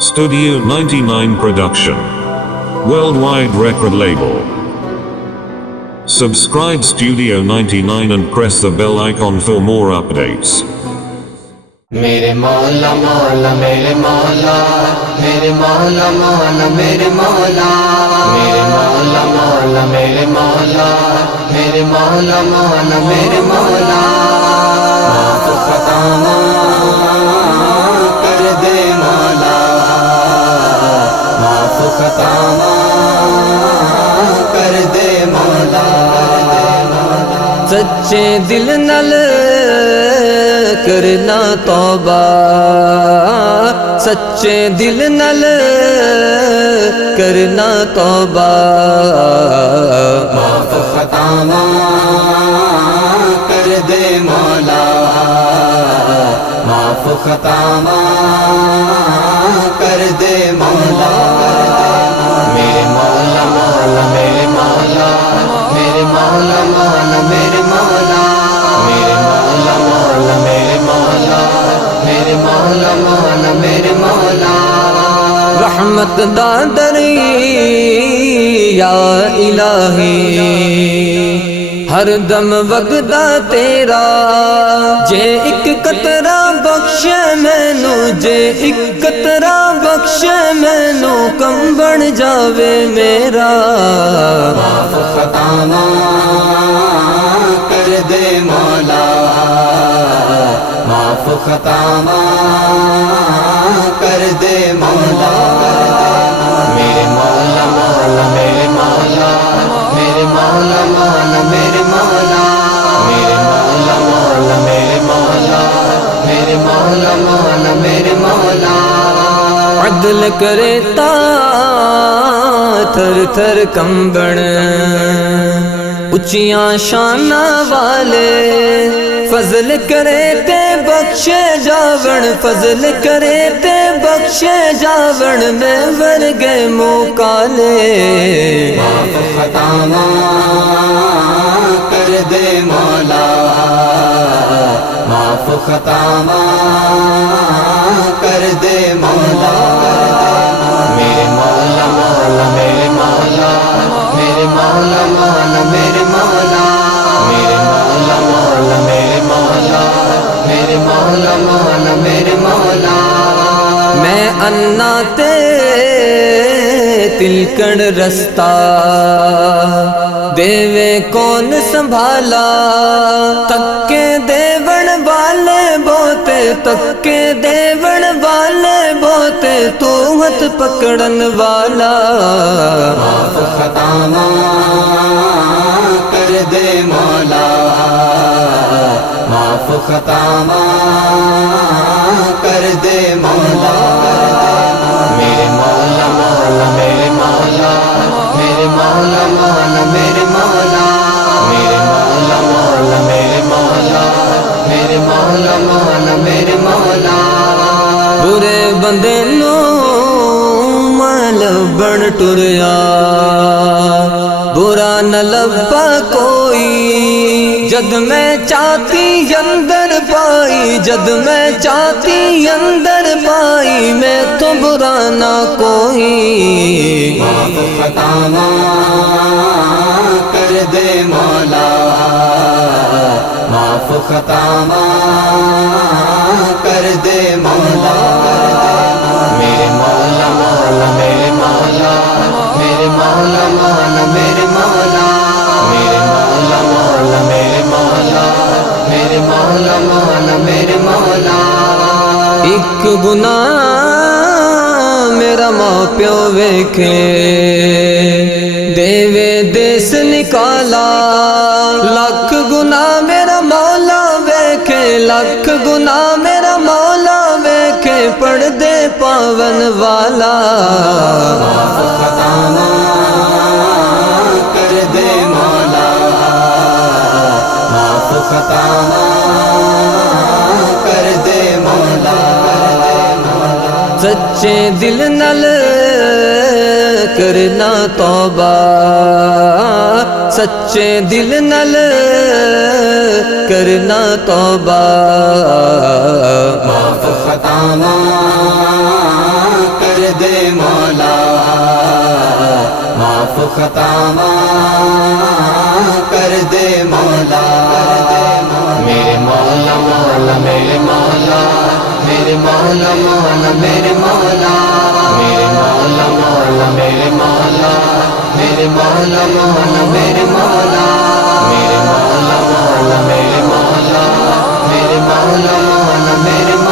Studio 99 Production. Worldwide record label. Subscribe Studio 99 and press the bell icon for more updates. میرے مولا مولا میرے مولا میرے مولا مولا میرے مولا میرے مولا مولا میرے مولا میرے مولا مولا میرے مولا معاف خطاواں کر دے مولا معاف خطاواں کر دے مولا سچے دل نال کرنا توبہ سچے دل نال کرنا توبہ معاف خطاواں کر دے مولا معاف خطاواں کر دے مولا میرے مولا مولا میرے مولا میرے مولا مولا میرے مولا میرے مولا مولا میرے مولا میرے مولا مولا میرے مولا رحمت دا دریا الہی ہر دم وگدا تیرا جے ایک قطرہ بخشے مینوں جے ایک قطرہ بخشے مینوں کم بن جاوے میرا معاف خطاواں کر دے مولا معاف خطاواں کر دے مولا میرے مولا مولا میرے مولا میرے مولا مولا میرے مولا میرے مولا مولا میرے مولا میرے مولا مولا میرے مولا عدل کرے تا تھر تھر کمبن اچیاں شاناں والے فضل کرے تے بخشے جاون فضل کرے تے بخشے جاون میں ورگے موکالے معاف خطاواں کر دے مولا معاف خطاواں کر دے مولا میرے مولا مولا میرے مولا میرے مولا مولا میرے مولا میرے مولا مولا میرے مولا میرے مولا مولا میرے مولا میں انا تے تلکڑ رستہ دیوے کون سنبھالا تکے دیون والے بوتے تکے دیون والے بوتے تو ہاتھ پکڑن والا معاف خطاواں کر دے مولا معاف خطاواں کر دے مولا میرے مولا مولا میرے مولا میرے مولا مولا میرے مولا میرے مولا مولا میرے مولا میرے مولا مولا میرے مولا برے بندے نو مال بن ٹریا برا نہ لبا کوئی جد میں چاہتی اندر پائی جد میں چاہتی اندر پائی میں تو برا نہ کوئی معاف خطاواں کر دے مولا معاف خطاواں کر دے مولا میرے مولا مولا میرے مولا میرے مولا مولا میرے مولا میرے مولا مولا میرے مولا میرے مولا مولا میرے مولا ایک گناہ میرا ماں پیو ویکھے دیوے دیس نکالا لاکھ گناہ میرا مولا ویکھے لاکھ گناہ میرا مولا ویکھے پڑھ دے پاون والا معاف خطاواں کر دے مولا معاف خطاواں کر دے مولا سچے دل نال کرنا توبہ سچے دل نال کرنا توبہ معاف خطاواں کر خطاواں کر دے مولا میرے مولا مولا میرے مولا میرے مولا مولا میرے مولا میرے مولا مولا میرے مولا میرے مولا مولا میرے مولا میرے مولا مولا میرے مولا میرے مولا مولا میرے مولا